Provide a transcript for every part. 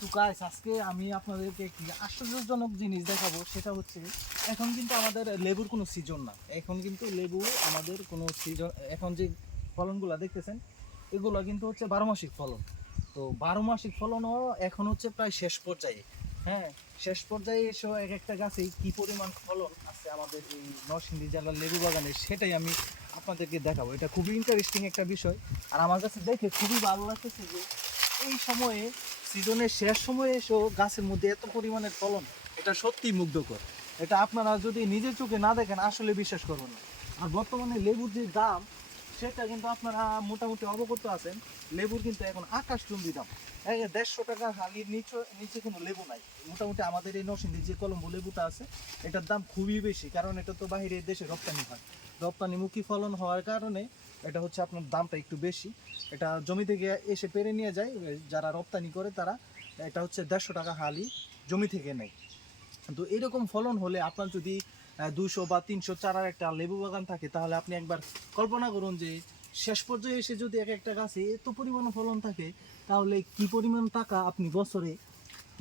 তো গাইস, আজকে আমি আপনাদেরকে একটি আশ্চর্যজনক জিনিস দেখাবো। সেটা হচ্ছে, এখন কিন্তু আমাদের লেবুর কোনো সিজন না। এখন কিন্তু লেবু আমাদের কোনো সিজন, এখন যে ফলনগুলো দেখতেছেন এগুলো কিন্তু হচ্ছে 12 মাসিক ফলন। তো 12 মাসিক ফলনও এখন হচ্ছে প্রায় শেষ পর্যায়ে। হ্যাঁ, শেষ পর্যায়ে এসেও এক একটা গাছে কি পরিমাণ ফলন আছে আমাদের এই নরসিংদী জেলার লেবু বাগানে, সেটাই আমি আপনাদেরকে দেখাবো। এটা খুবই ইন্টারেস্টিং একটা বিষয়। আর আমার কাছে দেখে খুবই ভালো লাগতেছে যে এই সময়ে, সিজনের শেষ সময়ে এসেও গাছের মধ্যে এত পরিমাণের ফলন, এটা সত্যিই মুগ্ধকর। এটা আপনারা যদি নিজের চোখে না দেখেন আসলে বিশ্বাস করবেন না। আর বর্তমানে লেবুর যে দাম, সেটা কিন্তু আপনারা মোটামুটি অবগত আছেন। লেবুর কিন্তু এখন আকাশচুম্বী দাম। 150 টাকা হালির নিচে নিচে কোনো লেবু নাই। মোটামুটি আমাদের এই নরসিংদীর যে কলম্বো লেবুটা আছে, এটার দাম খুবই বেশি, কারণ এটা তো বাইরের দেশে রপ্তানি হয়। রপ্তানিমুখী ফলন হওয়ার কারণে এটা হচ্ছে আপনার দামটা একটু বেশি। এটা জমি থেকে এসে পেরে নিয়ে যায় যারা রপ্তানি করে তারা। এটা হচ্ছে 150 টাকা হালি জমি থেকে নেয়। তো এরকম ফলন হলে আপনার যদি 200 বা 300 চারার একটা লেবু বাগান থাকে, তাহলে আপনি একবার কল্পনা করুন যে শেষ পর্যায়ে এসে যদি এক একটা গাছে এত পরিমাণ ফলন থাকে, তাহলে কি পরিমাণ টাকা আপনি বছরে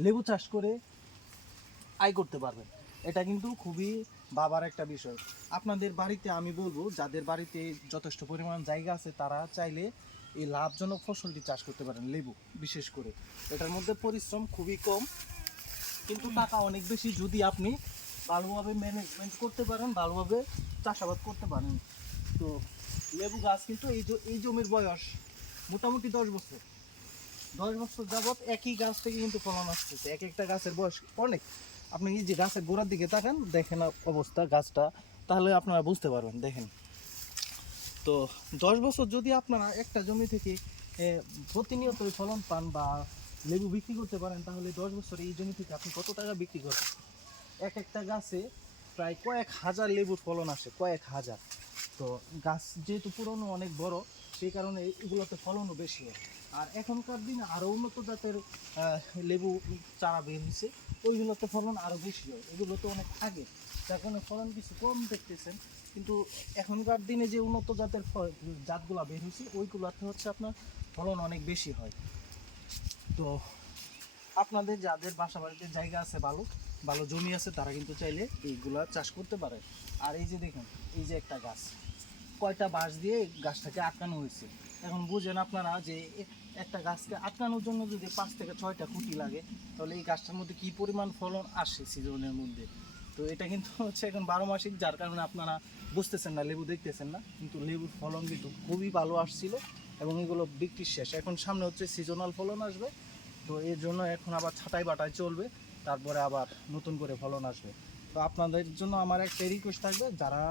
লেবু চাষ করে আয় করতে পারবেন। এটা কিন্তু খুবই ভাবার একটা বিষয়। আপনাদের বাড়িতে আমি বলবো, যাদের বাড়িতে যথেষ্ট পরিমাণ জায়গা আছে তারা চাইলে এই লাভজনক ফসলটি চাষ করতে পারেন, লেবু বিশেষ করে। এটার মধ্যে পরিশ্রম খুবই কম, কিন্তু টাকা অনেক বেশি যদি আপনি ভালোভাবে ম্যানেজমেন্ট করতে পারেন, ভালোভাবে চাষাবাদ করতে পারেন। তো লেবু গাছ কিন্তু এই জমির বয়স মোটামুটি 10 বছর। 10 বছর যাবৎ একই গাছ থেকে কিন্তু ফলন আসতেছে। এক একটা গাছের বয়স অনেক। আপনি এই যে গাছের গোড়ার দিকে তাকান, দেখেন অবস্থা গাছটা, তাহলে আপনারা বুঝতে পারবেন। দেখেন, তো 10 বছর যদি আপনারা একটা জমি থেকে প্রতিনিয়তই ফলন পান বা লেবু বিক্রি করতে পারেন, তাহলে 10 বছর এই জমি থেকে আপনি কত টাকা বিক্রি করবেন? এক একটা গাছে প্রায় কয়েক হাজার লেবুর ফলন আসে, কয়েক হাজার। তো গাছ যেহেতু পুরনো, অনেক বড়, সেই কারণে এগুলোতে ফলনও বেশি হয়। আর এখনকার দিনে আরও উন্নত জাতের লেবু চারা বের হয়েছে, ওইগুলোতে ফলন আরও বেশি হয়। এগুলো তো অনেক আগে, যার কারণে ফলন কিছু কম দেখতেছেন। কিন্তু এখনকার দিনে যে উন্নত জাতের জাতগুলো বের হয়েছে, ওইগুলোতে হচ্ছে আপনার ফলন অনেক বেশি হয়। তো আপনাদের যাদের বাসা বাড়িতে জায়গা আছে, ভালো ভালো জমি আছে, তারা কিন্তু চাইলে এইগুলা চাষ করতে পারে। আর এই যে দেখুন, এই যে একটা গাছ, কয়টা বাঁশ দিয়ে গাছটাকে আটকানো হয়েছে। এখন বুঝেন আপনারা যে একটা গাছকে আটকানোর জন্য যদি 5 থেকে 6টা খুঁটি লাগে, তাহলে এই গাছটার মধ্যে কি পরিমাণ ফলন আসে সিজনের মধ্যে। তো এটা কিন্তু হচ্ছে এখন 12 মাসিক, যার কারণে আপনারা বুঝতেছেন না, লেবু দেখতেছেন না, কিন্তু লেবুর ফলন কিন্তু খুবই ভালো আসছিল। এবং এগুলো বিক্রি শেষ, এখন সামনে হচ্ছে সিজনাল ফলন আসবে। তো এর জন্য এখন আবার ছাঁটাই বাটাই চলবে, তারপরে আবার নতুন করে ফলন আসবে। তো আপনাদের জন্য আমার একটা রিকোয়েস্ট থাকবে, যারা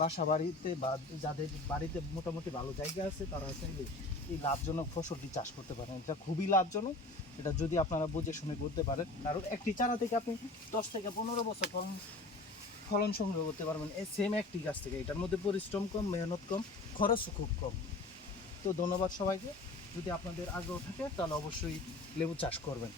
বাসা বাড়িতে বা যাদের বাড়িতে মোটামুটি ভালো জায়গা আছে, তারা চাইলে এই লাভজনক ফসলটি চাষ করতে পারেন। এটা খুবই লাভজনক, এটা যদি আপনারা বুঝে শুনে করতে পারেন। কারণ একটি চারা থেকে আপনি 10 থেকে 15 বছর ফলন ফলন সংগ্রহ করতে পারবেন এই সেম একটি গাছ থেকে। এটার মধ্যে পরিশ্রম কম, মেহনত কম, খরচও খুব কম। তো ধন্যবাদ সবাইকে। যদি আপনাদের আগ্রহ থাকে তাহলে অবশ্যই লেবু চাষ করবেন।